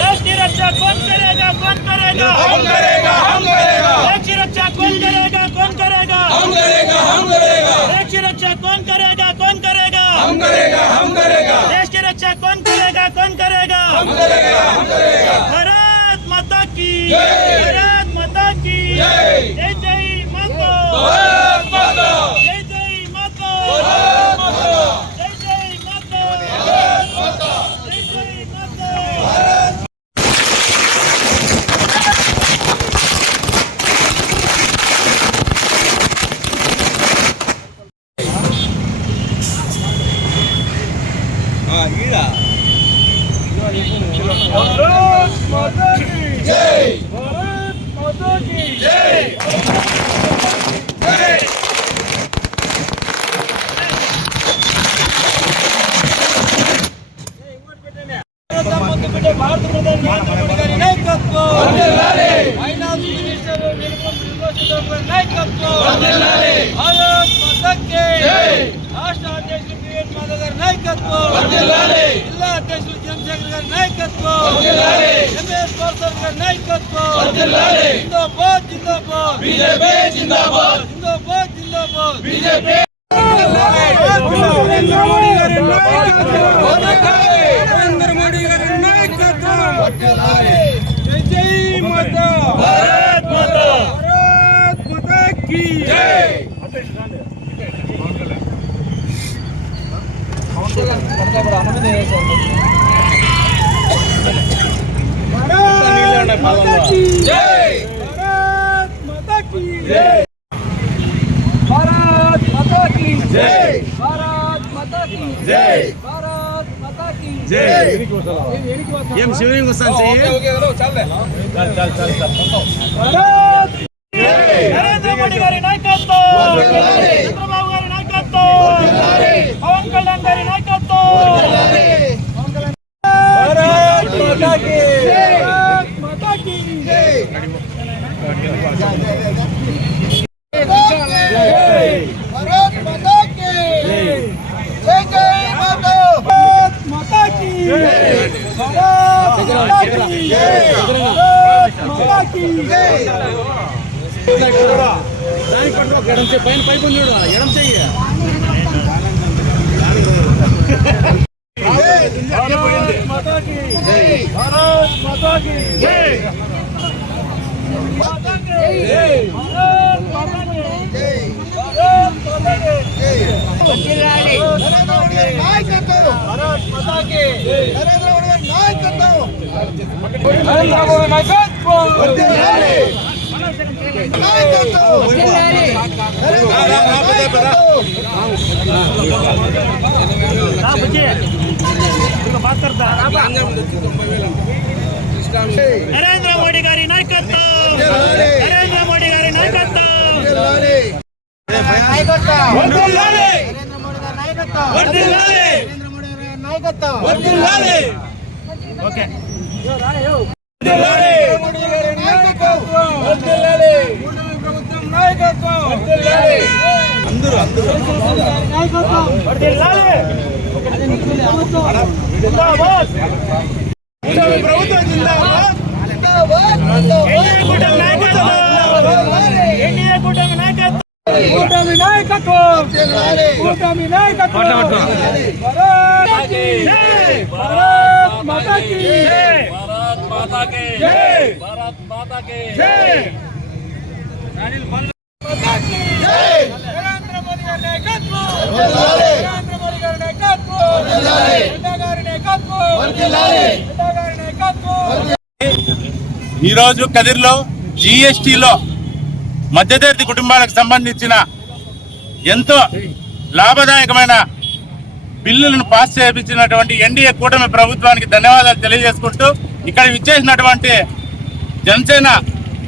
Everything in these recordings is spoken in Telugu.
देश की रक्षा कौन करेगा कौन करेगा हम करेगा हम करेगा देश की रक्षा कौन करेगा कौन करेगा हम करेगा हम करेगा देश की रक्षा कौन करेगा कौन करेगा हम करेगा हम करेगा देश की रक्षा कौन करेगा कौन करेगा हम करेगा हम करेगा भारत माता की भारत माता की जय जय माता भारत माता ఎంఎస్ పార్సర్ నాయకత్వం. జిందాబాద్ జిందాబాద్. బీజేపీ జిందాబాద్. భారత్ మాతా కీ జై! భారత్ మాతా కీ జై! భారత్ ఏం శివలింగ వస్తాను నాయకత్వం! పవన్ కళ్యాణ్ గారి నాయకత్వం! దానికి పట్టుకో ఎడం చెయ్యి పైన పైపు చూడు ఎడం చెయ్యి మాకి నరేంద్ర మోడీ నాయకత్వం. నరేంద్ర మోడీ నాయకత్వం వర్ధిల్లాలి నాయకత్వం. నరేంద్ర మోడీ గారి నాయకత్వం. నరేంద్ర మోడీ గారి నాయకత్వం. గారి నాయకత్వం వర్ధిల్లాలి! కూటమి ప్రభుత్వం ఈ రోజు కూటమి జిఎస్టిలో మధ్యతరగతి కుటుంబాలకు సంబంధించిన ఎంతో లాభదాయకమైన బిల్లులను పాస్ చేయించినటువంటి ఎన్డీఏ కూటమి ప్రభుత్వానికి ధన్యవాదాలు తెలియజేసుకుంటూ ఇక్కడ విచ్చేసినటువంటి జనసేన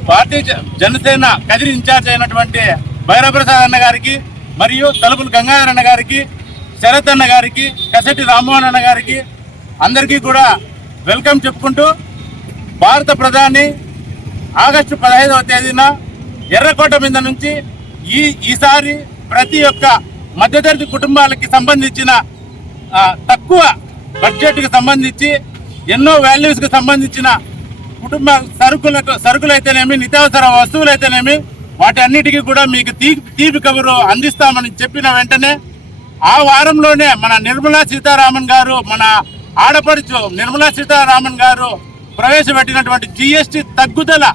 పార్టీ జ- జనసేన కదిరి ఇన్ఛార్జ్ అయినటువంటి భైరవప్రసాద్ అన్న గారికి మరియు తలుపులు గంగాధర్ అన్న గారికి శరత్ అన్న గారికి కసటి రామ్మోహన్ అన్న గారికి అందరికీ కూడా వెల్కమ్ చెప్పుకుంటూ భారత ప్రధాని ఆగస్టు పదహైదవ తేదీన ఎర్రకోట మీద నుంచి ఈ ఈసారి ప్రతి ఒక్క మధ్యతరగతి కుటుంబాలకి సంబంధించిన తక్కువ బడ్జెట్కి సంబంధించి ఎన్నో వాల్యూస్కి సంబంధించిన కుటుంబ సరుకులకు సరుకులైతేనేమి నిత్యావసర వస్తువులైతేనేమి వాటి అన్నిటికీ కూడా మీకు తీపి తీపి కబురు అందిస్తామని చెప్పిన వెంటనే ఆ వారంలోనే మన నిర్మలా సీతారామన్ గారు మన ఆడపడుచు నిర్మలా సీతారామన్ గారు ప్రవేశపెట్టినటువంటి జిఎస్టి తగ్గుదల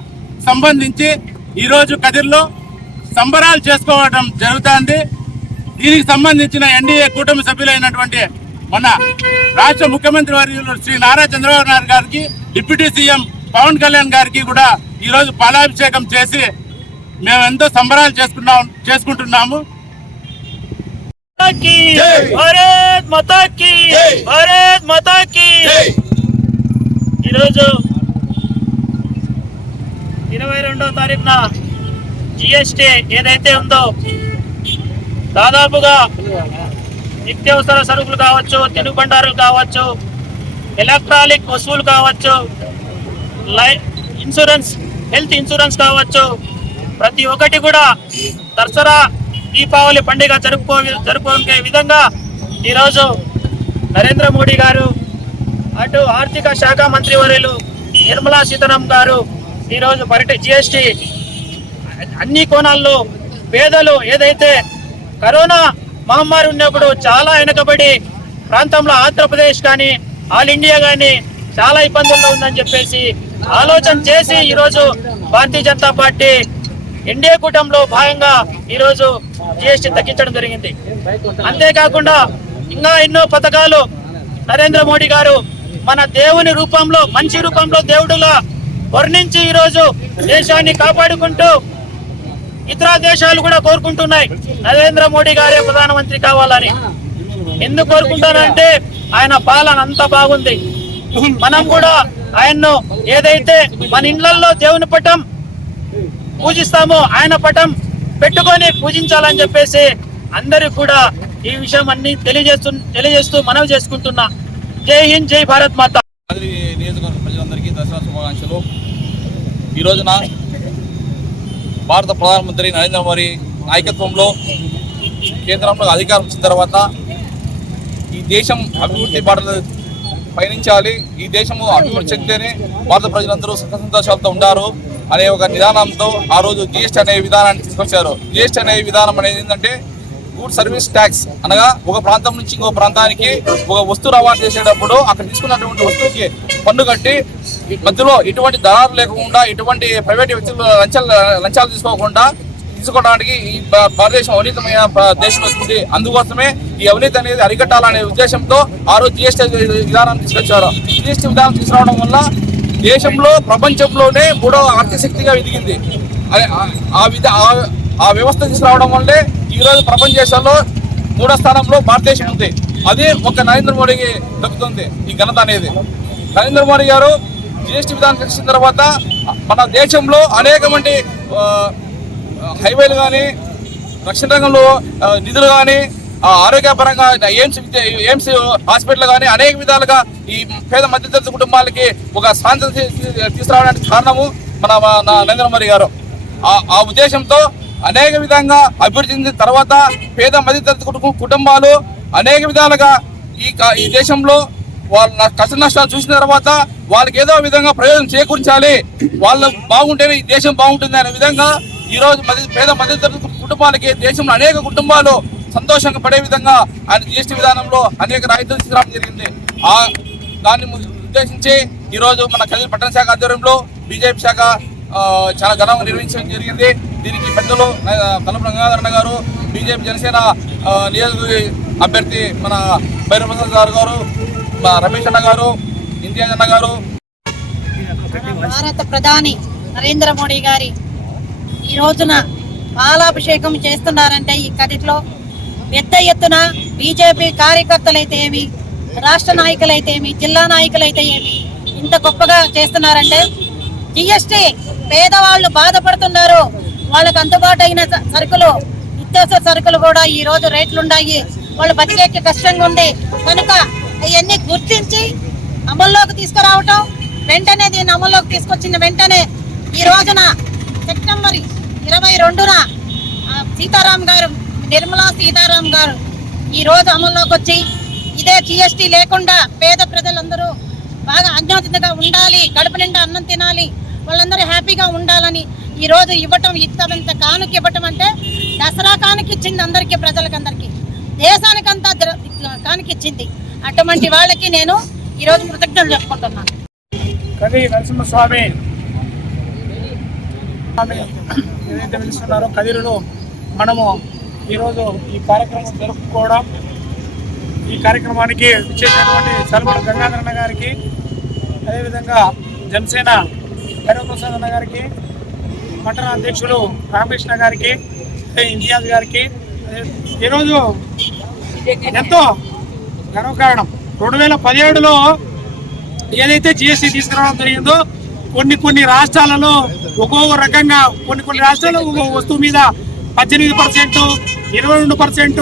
సంబంధించి ఈరోజు కదిర్లో సంబరాలు చేసుకోవడం జరుగుతుంది. దీనికి సంబంధించిన ఎన్డీఏ కూటమి సభ్యులైనటువంటి మన రాష్ట్ర ముఖ్యమంత్రి వర్యులు శ్రీ నారా చంద్రబాబు నాయుడు గారికి డిప్యూటీ సీఎం పవన్ కళ్యాణ్ గారికి కూడా ఈరోజు పాలాభిషేకం చేసి మేము ఎంతో సంబరాలు చేసుకున్నాం చేసుకుంటున్నాము. ఈరోజు ఇరవై రెండో తారీఖున జిఎస్టి ఏదైతే ఉందో దాదాపుగా నిత్యావసర సరుకులు కావచ్చు తినుబండారులు కావచ్చు ఎలక్ట్రానిక్ వస్తువులు కావచ్చు లై ఇన్సూరెన్స్ హెల్త్ ఇన్సూరెన్స్ కావచ్చు ప్రతి ఒక్కటి కూడా దసరా దీపావళి పండుగ జరుపుకో జరుపుకునే విధంగా ఈరోజు నరేంద్ర మోడీ గారు అటు ఆర్థిక శాఖ మంత్రివర్యులు నిర్మలా సీతారాం గారు ఈరోజు పర్యట జిఎస్టి అన్ని కోణాల్లో పేదలు ఏదైతే కరోనా మహమ్మారి ఉన్నప్పుడు చాలా వెనుకబడి ప్రాంతంలో ఆంధ్రప్రదేశ్ కానీ ఆల్ ఇండియా కానీ చాలా ఇబ్బందుల్లో ఉందని చెప్పేసి ఆలోచన చేసి ఈరోజు భారతీయ జనతా పార్టీ ఎన్డీఏ కూటమిలో భాగంగా ఈరోజు జిఎస్టీ తగ్గించడం జరిగింది. అంతేకాకుండా ఇంకా ఎన్నో పథకాలు నరేంద్ర మోడీ గారు మన దేవుని రూపంలో మంచి రూపంలో దేవుడులా వర్ణించి ఈరోజు దేశాన్ని కాపాడుకుంటూ ఇతర దేశాలు కూడా కోరుకుంటున్నాయి. నరేంద్ర మోడీ గారే ప్రధానమంత్రి కావాలని. ఎందుకు కోరుకుంటానంటే ఆయన పాలన అంత బాగుంది. మనం కూడా ఆయన్ను ఏదైతే మన ఇండ్లలో దేవుని పటం పూజిస్తామో ఆయన పటం పెట్టుకొని పూజించాలని చెప్పేసి అందరూ కూడా ఈ విషయం అన్ని తెలియజేస్తూ తెలియజేస్తూ మనవి చేసుకుంటున్నా. జై హింద్ జై భారత్ మాత. దసరా శుభాకాంక్షలు. ఈ రోజున భారత ప్రధానమంత్రి నరేంద్ర మోడీ నాయకత్వంలో కేంద్రంలో అధికారం వచ్చిన తర్వాత ఈ దేశం అభివృద్ధి బాటలు పయనించాలి. ఈ దేశము అభివృద్ధి చెందితేనే భారత ప్రజలందరూ సుఖ సంతోషాలతో ఉండారు అనే ఒక నిదానంతో ఆ రోజు జిఎస్టీ అనే విధానాన్ని తీసుకొచ్చారు. జిఎస్టీ అనే విధానం అనేది ఏంటంటే గూడ్ సర్వీస్ ట్యాక్స్ అనగా ఒక ప్రాంతం నుంచి ఇంకో ప్రాంతానికి ఒక వస్తువు రవాణా చేసేటప్పుడు అక్కడ తీసుకున్నటువంటి వస్తువుకి పన్ను కట్టి మధ్యలో ఎటువంటి దళాలు లేకుండా ఎటువంటి ప్రైవేట్ వ్యక్తులు లంచాలు లంచాలు తీసుకోకుండా తీసుకోవడానికి ఈ భా- భారతదేశం అవినీతమైన దేశం వస్తుంది అందుకోసమే ఈ అవినీతి అనేది అరికట్టాలనే ఉద్దేశంతో ఆ రోజు జిఎస్టీ విధానం తీసుకొచ్చారు. జిఎస్టీ విధానం తీసుకురావడం వల్ల దేశంలో ప్రపంచంలోనే మూడవ ఆర్థిక శక్తిగా ఎదిగింది ఆ- విధ ఆ- ఆ వ్యవస్థ తీసుకురావడం వల్లే ఈరోజు ప్రపంచ దేశాల్లో మూడో స్థానంలో భారతదేశం ఉంది. అదే ఒక నరేంద్ర మోడీకి దక్కుతుంది ఈ ఘనత అనేది. నరేంద్ర మోడీ గారు జిఎస్టీ విధానం తెచ్చిన తర్వాత మన దేశంలో అనేకమంది హైవేలు కానీ రక్షణ రంగంలో నిధులు కానీ ఆరోగ్యపరంగా ఎయిమ్స్ ఎయిమ్స్ హాస్పిటల్ కానీ అనేక విధాలుగా ఈ పేద మధ్యతరగతి కుటుంబాలకి ఒక స్వాతంత్రం తీ- తీసుకురావడానికి కారణము మన నరేంద్ర మోడీ గారు. ఆ ఉద్దేశంతో అనేక విధంగా అభివృద్ధి చెందిన తర్వాత పేద మధ్యతరగతి కుటుంబ కుటుంబాలు అనేక విధాలుగా ఈ క- ఈ దేశంలో వాళ్ళ కష్ట నష్టాలు చూసిన తర్వాత వాళ్ళకి ఏదో విధంగా ప్రయోజనం చేకూర్చాలి. వాళ్ళు బాగుంటేనే ఈ దేశం బాగుంటుంది అనే విధంగా ఈ రోజు మధ్య పేద మధ్యతరగతి కుటుంబాలకి దేశంలో అనేక కుటుంబాలు సంతోషంగా పడే విధంగా ఆయన జిఎస్టీ విధానంలో అనేక రాయితీలు తీసుకురావడం జరిగింది. ఆ దాన్ని ఉద్దేశించి ఈరోజు మన కదిరి పట్టణ శాఖ ఆధ్వర్యంలో బీజేపీ శాఖ చాలా ఘనంగా నిర్వహించడం జరిగింది. దీనికి పెద్దలు కలప రంగాధరణ గారు బీజేపీ జనసేన నియోజకవర్గ అభ్యర్థి మన భైరవప్రసాద్ గారు గారు రమేష్ అన్న గారు ఇంతియాజ్ అన్న గారు. భారత ప్రధాని నరేంద్ర మోడీ గారి ఈ రోజున పాలాభిషేకం చేస్తున్నారంటే ఈ కథలో పెద్ద ఎత్తున బీజేపీ కార్యకర్తలైతే ఏమి రాష్ట్ర నాయకులైతే ఏమి జిల్లా నాయకులైతే ఏమి ఇంత గొప్పగా చేస్తున్నారంటే జిఎస్టీ పేదవాళ్ళు బాధపడుతున్నారు. వాళ్ళకు అందుబాటు అయిన స- సరుకులు నిత్యావసర సరుకులు కూడా ఈ రోజు రేట్లు ఉన్నాయి వాళ్ళు బతికేకి కష్టంగా ఉంది కనుక అవన్నీ గుర్తించి అమల్లోకి తీసుకురావటం వెంటనే దీన్ని అమల్లోకి తీసుకొచ్చిన వెంటనే ఈ రోజున సెప్టెంబర్ ఇరవై రెండున సీతారాం గారు నిర్మలా సీతారాం గారు ఈ రోజు అమల్లోకి వచ్చి ఇదే జిఎస్టీ లేకుండా పేద ప్రజలందరూ బాగా అజ్ఞాతగా ఉండాలి కడుపు నిండా అన్నం తినాలి వాళ్ళందరూ హ్యాపీగా ఉండాలని ఈరోజు ఇవ్వటం ఇంత కానుక ఇవ్వటం అంటే దసరా కానుక ఇచ్చింది అందరికీ ప్రజలకందరికీ. దేశానికంతా ద్ర- కానుక ఇచ్చింది. అటువంటి వాళ్ళకి నేను ఈరోజు కృతజ్ఞతలు చెప్పుకుంటున్నాను కవి నరసింహస్వామి స్వామి ఏదైతే పిలుస్తున్నారో కదిరులో మనము ఈరోజు ఈ కార్యక్రమం జరుపుకోవడం ఈ కార్యక్రమానికి ఇచ్చేటటువంటి సల్మల గంగాధరన్న గారికి అదేవిధంగా జనసేన హరిప్రసాద్ అన్న గారికి పట్టణ అధ్యక్షులు రామకృష్ణ గారికి ఇంతియాజ్ గారికి. ఈరోజు ఎంతో గర్వకారణం రెండు వేల పదిహేడులో ఏదైతే జిఎస్టీ తీసుకురావడం జరిగిందో కొన్ని కొన్ని రాష్ట్రాలలో ఒక్కొక్క రకంగా కొన్ని కొన్ని రాష్ట్రాల్లో ఒక్కొక్క వస్తువు మీద పద్దెనిమిది పర్సెంట్ ఇరవై రెండు పర్సెంట్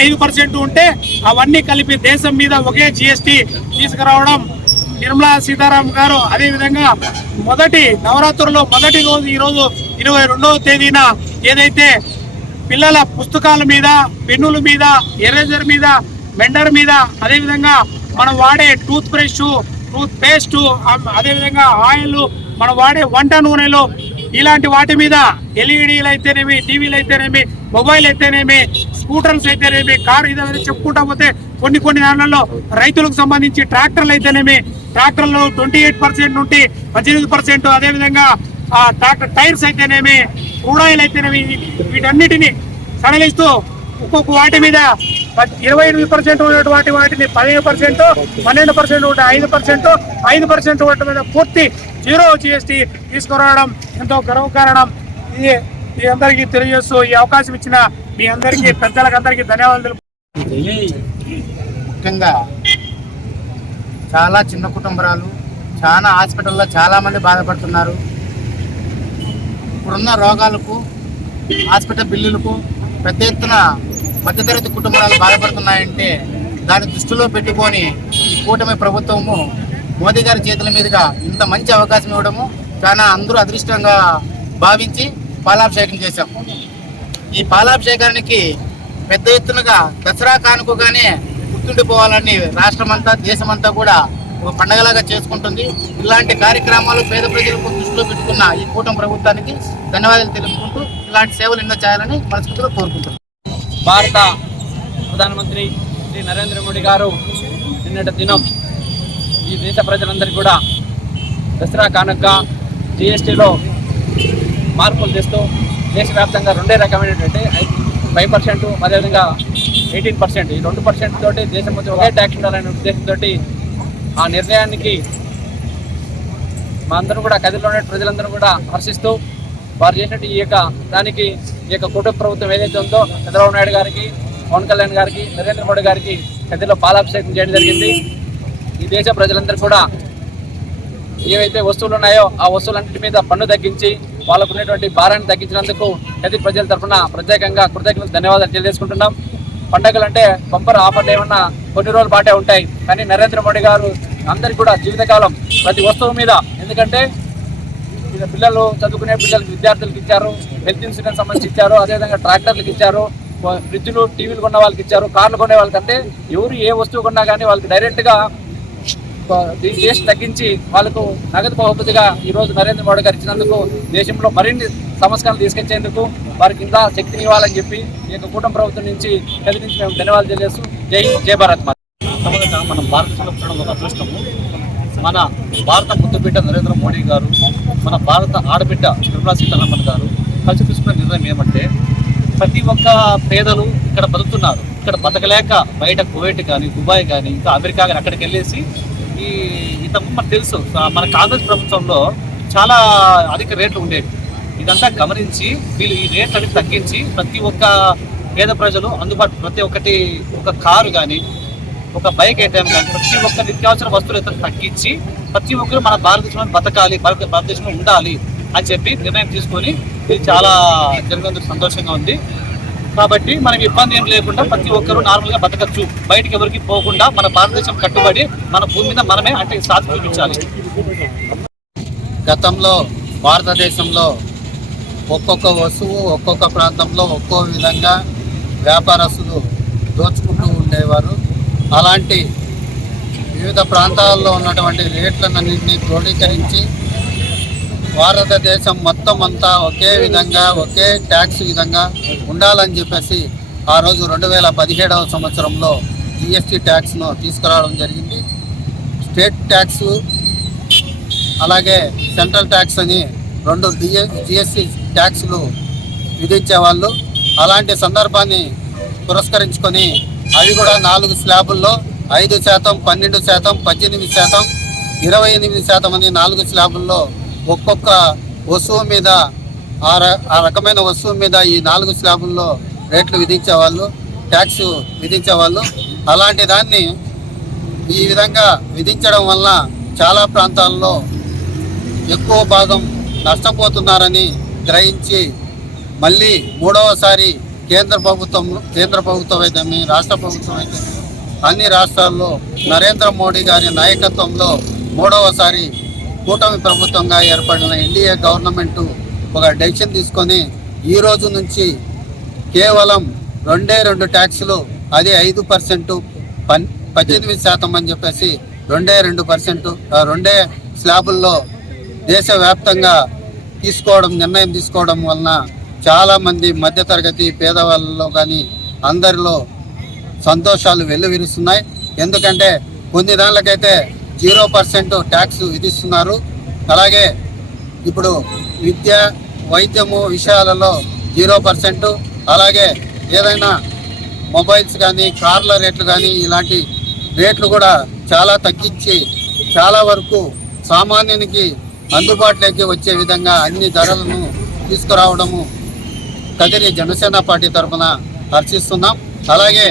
ఐదు పర్సెంట్ ఉంటే అవన్నీ కలిపి దేశం మీద ఒకే జిఎస్టీ తీసుకురావడం నిర్మలా సీతారామన్ గారు అదేవిధంగా మొదటి నవరాత్రుల్లో మొదటి రోజు ఈరోజు ఇరవై రెండవ తేదీన ఏదైతే పిల్లల పుస్తకాల మీద పెన్నుల మీద ఎరేజర్ మీద మెండర్ మీద అదేవిధంగా మనం వాడే టూత్ బ్రష్ టూత్ పేస్ట్ అదేవిధంగా ఆయిల్ మనం వాడే వంట నూనెలు ఇలాంటి వాటి మీద ఎల్ఈడీలు అయితేనేమి టీవీలు అయితేనేమి మొబైల్ అయితేనేమి స్కూటర్స్ అయితేనేమి కారు ఇదే చెప్పుకుంటా పోతే కొన్ని కొన్ని నెలల్లో రైతులకు సంబంధించి ట్రాక్టర్లు అయితేనేమి ట్రాక్టర్లు ట్వంటీ ఎయిట్ పర్సెంట్ నుండి పద్దెనిమిది పర్సెంట్ అదేవిధంగా ఆ ట్రాక్టర్ టైర్స్ అయితేనేమి క్రూడాయిల్ అయితేనేమి వీటన్నిటిని సడలిస్తూ ఒక్కొక్క వాటి మీద ఇరవై ఎనిమిది పర్సెంట్ ఉన్నటువంటి వాటిని పదిహేను పర్సెంట్ పన్నెండు పర్సెంట్ ఉంటే ఐదు పర్సెంట్ ఐదు పర్సెంట్ వాటి మీద పూర్తి జీరో జిఎస్టీ తీసుకురావడం ఎంతో గర్వకారణం ఇది మీ అందరికీ తెలియజేస్తూ ఈ అవకాశం ఇచ్చిన మీ అందరికీ పెద్దలకు అందరికీ ధన్యవాదాలు. తెలుపు- ముఖ్యంగా చాలా చిన్న కుటుంబరాలు చాలా హాస్పిటల్లో చాలామంది బాధపడుతున్నారు. ఇప్పుడున్న రోగాలకు హాస్పిటల్ బిల్లులకు పెద్ద ఎత్తున మధ్యతరగతి కుటుంబాలు బాధపడుతున్నాయంటే దాన్ని దృష్టిలో పెట్టుకొని ఈ కూటమి ప్రభుత్వము మోదీ గారి చేతుల మీదుగా ఇంత మంచి అవకాశం ఇవ్వడము చాలా అందరూ అదృష్టంగా భావించి పాలాభిషేకం చేశాం. ఈ పాలాభిషేకానికి పెద్ద ఎత్తునగా దసరా కానుకగానే గుర్తుండిపోవాలని రాష్ట్రమంతా దేశమంతా కూడా ఒక పండగలాగా చేసుకుంటుంది. ఇలాంటి కార్యక్రమాలు పేద ప్రజలకు దృష్టిలో పెట్టుకున్న ఈ కూటమి ప్రభుత్వానికి ధన్యవాదాలు తెలుపుకుంటూ ఇలాంటి సేవలు ఎన్నో చేయాలని మనస్ఫూర్తిగా కోరుకుంటున్నాం. భారత ప్రధానమంత్రి శ్రీ నరేంద్ర మోడీ గారు నిన్నటి దినం ఈ దేశ ప్రజలందరికీ కూడా దసరా కానుక జిఎస్టీలో మార్పులు తెస్తూ దేశవ్యాప్తంగా రెండే రకమైనటువంటి ఫైవ్ పర్సెంట్ అదేవిధంగా ఎయిటీన్ పర్సెంట్. ఈ రెండు పర్సెంట్ తోటి దేశం మొత్తం ఒకే ట్యాక్స్ ఉండాలనే ఉద్దేశంతో ఆ నిర్ణయానికి మా అందరం కూడా కదిలోనే ప్రజలందరూ కూడా హర్షిస్తూ వారు చేసినట్టు ఈ యొక్క దానికి ఈ యొక్క కుటుంబ ప్రభుత్వం ఏదైతే ఉందో చంద్రబాబు నాయుడు గారికి పవన్ కళ్యాణ్ గారికి నరేంద్ర మోడీ గారికి కదిలో పాలాభిషేకం చేయడం జరిగింది. ఈ దేశ ప్రజలందరూ కూడా ఏవైతే వస్తువులు ఉన్నాయో ఆ వస్తువులన్నింటి మీద పన్ను తగ్గించి వాళ్ళకు ఉన్నటువంటి భారాన్ని తగ్గించినందుకు గది ప్రజల తరఫున ప్రత్యేకంగా కృతజ్ఞతలు ధన్యవాదాలు తెలియజేసుకుంటున్నాం. పండగలు అంటే బంపర్ ఆఫర్లు ఏమన్నా కొన్ని రోజుల పాటే ఉంటాయి. కానీ నరేంద్ర మోడీ గారు అందరికి కూడా జీవితకాలం ప్రతి వస్తువు మీద. ఎందుకంటే పిల్లలు చదువుకునే పిల్లలకి విద్యార్థులకు ఇచ్చారు హెల్త్ ఇన్సూరెన్స్ సంబంధించి ఇచ్చారు అదేవిధంగా ట్రాక్టర్లకు ఇచ్చారు ఫ్రిడ్జ్లు టీవీలు కొన్న వాళ్ళకి ఇచ్చారు కార్లు కొనే వాళ్ళకంటే ఎవరు ఏ వస్తువు కొన్నా కానీ వాళ్ళకి డైరెక్ట్గా దీని దేశం తగ్గించి వాళ్ళకు నగదు బహుమతిగా ఈ రోజు నరేంద్ర మోడీ గారు ఇచ్చినందుకు దేశంలో మరిన్ని సంస్కరణలు తీసుకొచ్చేందుకు వారికి ఇంకా శక్తిని ఇవ్వాలని చెప్పి ఈ యొక్క కూటమి ప్రభుత్వం నుంచి కదిలించి నుంచి మేము ధన్యవాదాలు తెలియజేస్తూ జై జయ భారత్ మొట్టమొదట మనం భారతదేశంలో పుట్టడం ఒక అదృష్టము మన భారత ముద్దుబిడ్డ నరేంద్ర మోడీ గారు మన భారత ఆడబిడ్డ నిర్మలా సీతారామన్ గారు కలిసి తీసుకున్న నిర్ణయం ఏమంటే ప్రతి ఒక్క పేదలు ఇక్కడ బతుకుతున్నారు. ఇక్కడ బతకలేక బయట కువైట్ కానీ దుబాయ్ కానీ ఇంకా అమెరికా కానీ అక్కడికి వెళ్ళేసి ఈ ఇంతకుముందు మనకు తెలుసు మన కాంగ్రెస్ ప్రభుత్వంలో చాలా అధిక రేట్లు ఉండేవి. ఇదంతా గమనించి వీళ్ళు ఈ రేట్లని అనేది తగ్గించి ప్రతి ఒక్క పేద ప్రజలు అందుబాటు ప్రతి ఒక్కటి ఒక కారు కానీ ఒక బైక్ ఐటమ్ కానీ ప్రతి ఒక్క నిత్యావసర వస్తువులు అయితే తగ్గించి ప్రతి ఒక్కరు మన భారతదేశంలో బతకాలి భారత భారతదేశంలో ఉండాలి అని చెప్పి నిర్ణయం తీసుకొని ఇది చాలా జరిగినందుకు సంతోషంగా ఉంది. కాబట్టి మనకి ఇబ్బంది ఏం లేకుండా ప్రతి ఒక్కరూ నార్మల్గా బతకచ్చు. బయటికి ఎవరికి పోకుండా మన భారతదేశం కట్టుబడి మన భూమి మీద మనమే అంటే సాధి చూపించాలి. గతంలో భారతదేశంలో ఒక్కొక్క వస్తువు ఒక్కొక్క ప్రాంతంలో ఒక్కో విధంగా వ్యాపారస్తులు దోచుకుంటూ ఉండేవారు. అలాంటి వివిధ ప్రాంతాల్లో ఉన్నటువంటి రేట్లన్నింటినీ క్రోడీకరించి భారతదేశం మొత్తం అంతా ఒకే విధంగా ఒకే ట్యాక్స్ విధంగా ఉండాలని చెప్పేసి ఆ రోజు రెండు వేల పదిహేడవ సంవత్సరంలో జిఎస్టీ ట్యాక్స్ను తీసుకురావడం జరిగింది. స్టేట్ ట్యాక్స్ అలాగే సెంట్రల్ ట్యాక్స్ అని రెండు డిఎ జిఎస్టీ ట్యాక్స్లు విధించేవాళ్ళు. అలాంటి సందర్భాన్ని పురస్కరించుకొని అవి కూడా నాలుగు స్లాబుల్లో ఐదు శాతం పన్నెండు శాతం పద్దెనిమిది శాతం ఇరవై ఎనిమిది శాతం అని నాలుగు స్లాబుల్లో ఒక్కొక్క వస్తువు మీద ఆ ర ఆ రకమైన వస్తువు మీద ఈ నాలుగు స్లాబుల్లో రేట్లు విధించేవాళ్ళు ట్యాక్స్ విధించేవాళ్ళు అలాంటి దాన్ని ఈ విధంగా విధించడం వల్ల చాలా ప్రాంతాల్లో ఎక్కువ భాగం నష్టపోతున్నారని గ్రహించి మళ్ళీ మూడవసారి కేంద్ర ప్రభుత్వం కేంద్ర ప్రభుత్వం అయితేమి రాష్ట్ర ప్రభుత్వం అయితే అన్ని రాష్ట్రాల్లో నరేంద్ర మోడీ గారి నాయకత్వంలో మూడవసారి కూటమి ప్రభుత్వంగా ఏర్పడిన ఎన్డీఏ గవర్నమెంటు ఒక డెసిషన్ తీసుకొని ఈ రోజు నుంచి కేవలం రెండే రెండు ట్యాక్సులు అది ఐదు పర్సెంట్ పన్ పద్దెనిమిది శాతం అని చెప్పేసి రెండే రెండు పర్సెంట్ రెండే స్లాబుల్లో దేశవ్యాప్తంగా తీసుకోవడం నిర్ణయం తీసుకోవడం వలన చాలామంది మధ్యతరగతి పేదవాళ్ళలో కానీ అందరిలో సంతోషాలు వెల్లువిరుస్తున్నాయి. ఎందుకంటే కొన్ని దానిలకైతే జీరో పర్సెంట్ ట్యాక్స్ విధిస్తున్నారు. అలాగే ఇప్పుడు విద్య వైద్యము విషయాలలో జీరో పర్సెంట్. అలాగే ఏదైనా మొబైల్స్ కానీ కార్ల రేట్లు కానీ ఇలాంటి రేట్లు కూడా చాలా తగ్గించి చాలా వరకు సామాన్యునికి అందుబాటులోకి వచ్చే విధంగా అన్ని ధరలను తీసుకురావడము కదిరి జనసేన పార్టీ తరఫున హర్షిస్తున్నాం. అలాగే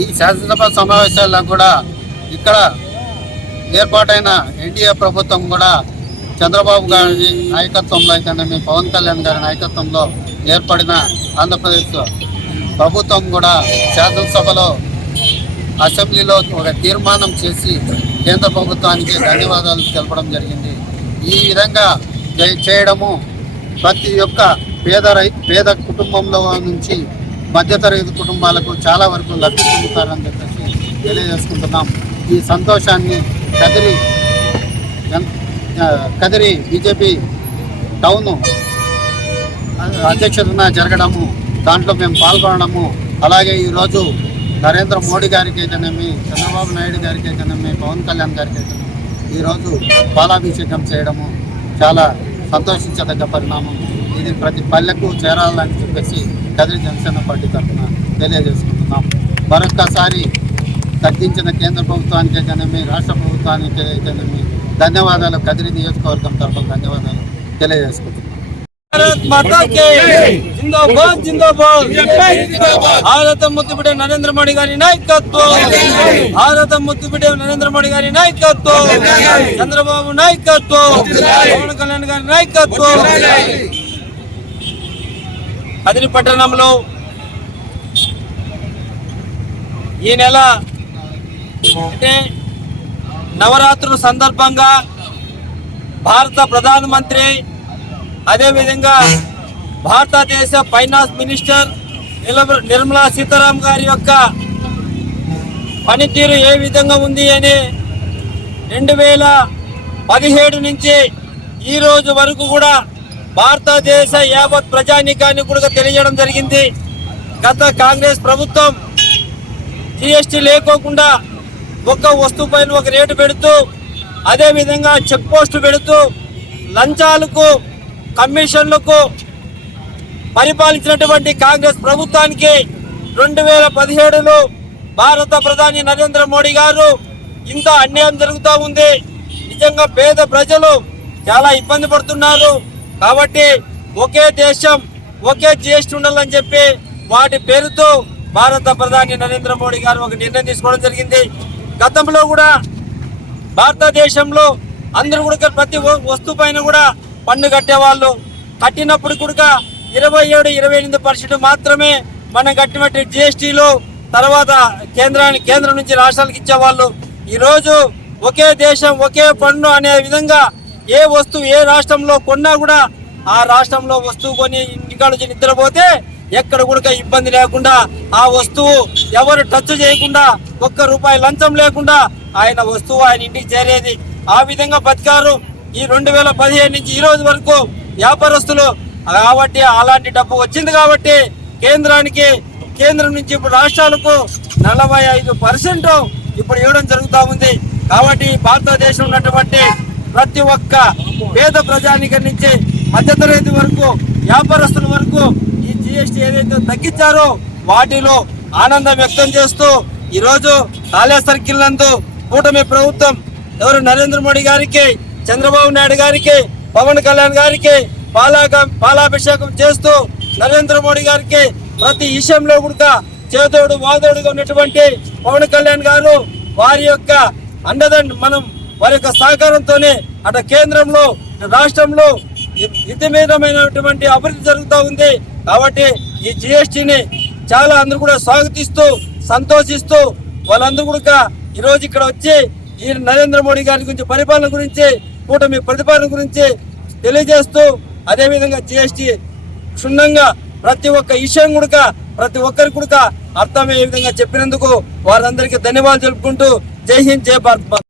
ఈ శాసనసభ సమావేశాల్లో కూడా ఇక్కడ ఏర్పాటైన ఎన్డీఏ ప్రభుత్వం కూడా చంద్రబాబు గారి నాయకత్వంలో అయితేనేమి పవన్ కళ్యాణ్ గారి నాయకత్వంలో ఏర్పడిన ఆంధ్రప్రదేశ్ ప్రభుత్వం కూడా శాసనసభలో అసెంబ్లీలో ఒక తీర్మానం చేసి కేంద్ర ప్రభుత్వానికి ధన్యవాదాలు తెలపడం జరిగింది. ఈ విధంగా చేయడము ప్రతి ఒక్క పేద రై పేద కుటుంబంలో నుంచి మధ్యతరగతి కుటుంబాలకు చాలా వరకు లబ్ధి పొందుతారని చెప్పేసి తెలియజేసుకుంటున్నాం. ఈ సంతోషాన్ని కదిలి ఎంత కదిరి బీజేపీ టౌన్ అధ్యక్షతన జరగడము దాంట్లో మేము పాల్గొనడము అలాగే ఈరోజు నరేంద్ర మోడీ గారికి అయితేనేమి చంద్రబాబు నాయుడు గారికి అయితేనేమి పవన్ కళ్యాణ్ గారికి అయితేనేమి ఈరోజు పాలాభిషేకం చేయడము చాలా సంతోషించదగ్గ పరిణామం. ఇది ప్రతి పల్లెకు చేరాలని చెప్పేసి కదిరి జనసేన పార్టీ తరఫున తెలియజేసుకుంటున్నాం. మరొక్కసారి తగ్గించిన కేంద్ర ప్రభుత్వానికి అయితేనేమి రాష్ట్ర ప్రభుత్వానికి అయితేనేమి ధన్యవాదాలు. కదిరి నియోజకవర్గం తరఫున ధన్యవాదాలు తెలియజేసుకుంటున్నాం భారత్ మాతా కే జిందాబాద్ జిందాబాద్! భారత ముద్దుబిడ్డ నరేంద్ర మోడీ గారి నాయకత్వం! భారత ముద్దుబిడ్డ నరేంద్ర మోడీ గారి నాయకత్వం! చంద్రబాబు నాయకత్వం! పవన్ కళ్యాణ్ గారి నాయకత్వం! కదిరి పట్టణంలో ఈ నెల అంటే నవరాత్రుల సందర్భంగా భారత ప్రధానమంత్రి అదేవిధంగా భారతదేశ ఫైనాన్స్ మినిస్టర్ నిర్మలా సీతారాం గారి యొక్క పనితీరు ఏ విధంగా ఉంది అని రెండు వేల పదిహేడు నుంచి ఈ రోజు వరకు కూడా భారతదేశ యావత్ ప్రజానీకాన్ని కూడా తెలియజేయడం జరిగింది. గత కాంగ్రెస్ ప్రభుత్వం జిఎస్టీ లేకోకుండా ఒక్క వస్తువు పైన ఒక రేటు పెడుతూ అదేవిధంగా చెక్ పోస్ట్ పెడుతూ లంచాలకు కమిషన్లకు పరిపాలించినటువంటి కాంగ్రెస్ ప్రభుత్వానికి రెండు వేల పదిహేడులో భారత ప్రధాని నరేంద్ర మోడీ గారు ఇంత అన్యాయం జరుగుతూ ఉంది. నిజంగా పేద ప్రజలు చాలా ఇబ్బంది పడుతున్నారు. కాబట్టి ఒకే దేశం ఒకే జిఎస్టీ ఉండాలని చెప్పి వాటి పేరుతో భారత ప్రధాని నరేంద్ర మోడీ గారు ఒక నిర్ణయం తీసుకోవడం జరిగింది. గతంలో కూడా భారతదేశంలో అందరూ కూడా ప్రతి వస్తువు పైన కూడా పన్ను కట్టేవాళ్ళు. కట్టినప్పుడు కూడా ఇరవై ఏడు ఇరవై ఎనిమిది పర్సెంట్ మాత్రమే మనం కట్టినట్టు జిఎస్టీలో తర్వాత కేంద్రానికి కేంద్రం నుంచి రాష్ట్రాలకు ఇచ్చేవాళ్ళు. ఈరోజు ఒకే దేశం ఒకే పన్ను అనే విధంగా ఏ వస్తువు ఏ రాష్ట్రంలో కొన్నా కూడా ఆ రాష్ట్రంలో వస్తువు కొని ఇంటికాడ నుంచి నిద్రపోతే ఎక్కడ కూడా ఇబ్బంది లేకుండా ఆ వస్తువు ఎవరు టచ్ చేయకుండా ఒక్క రూపాయి లంచం లేకుండా ఆయన వస్తువు ఆయన ఇంటికి చేరేది. ఆ విధంగా బతికారు. ఈ రెండు వేల పదిహేను నుంచి ఈ రోజు వరకు వ్యాపారస్తులు కాబట్టి అలాంటి డబ్బు వచ్చింది కాబట్టి కేంద్రానికి కేంద్రం నుంచి ఇప్పుడు రాష్ట్రాలకు నలభై ఐదు పర్సెంట్ ఇప్పుడు ఇవ్వడం జరుగుతూ ఉంది. కాబట్టి భారతదేశం ఉన్నటువంటి ప్రతి ఒక్క పేద ప్రజానిక నుంచి మధ్యతరగతి వరకు వ్యాపారస్తుల వరకు ఈ జిఎస్టీ ఏదైతే తగ్గించారో వాటిలో ఆనందం వ్యక్తం చేస్తూ ఈరోజు తాలే సర్కిల్ నందు కూటమి ప్రభుత్వం ఎవరు నరేంద్ర మోడీ గారికి చంద్రబాబు నాయుడు గారికి పవన్ కళ్యాణ్ గారికి పాలాక పాలాభిషేకం చేస్తూ నరేంద్ర మోడీ గారికి ప్రతి విషయంలో కూడా చేదోడు వాదోడుగా ఉన్నటువంటి పవన్ కళ్యాణ్ గారు వారి యొక్క అండదండ మనం వారి యొక్క సహకారంతోనే అటు కేంద్రంలో రాష్ట్రంలో విధమైనటువంటి అభివృద్ధి జరుగుతూ ఉంది. కాబట్టి ఈ జిఎస్టిని చాలా అందరూ కూడా స్వాగతిస్తూ సంతోషిస్తూ వాళ్ళందరూ కూడా ఈ రోజు ఇక్కడ వచ్చి ఈ నరేంద్ర మోడీ గారి గురించి పరిపాలన గురించి కూటమి ప్రతిపాదన గురించి తెలియజేస్తూ అదేవిధంగా జిఎస్టి క్షుణ్ణంగా ప్రతి ఒక్క విషయం కూడా ప్రతి ఒక్కరికి కూడా అర్థమయ్యే విధంగా చెప్పినందుకు వారందరికీ ధన్యవాదాలు తెలుపుకుంటూ జై హింద్ జై భారత్ మాతా.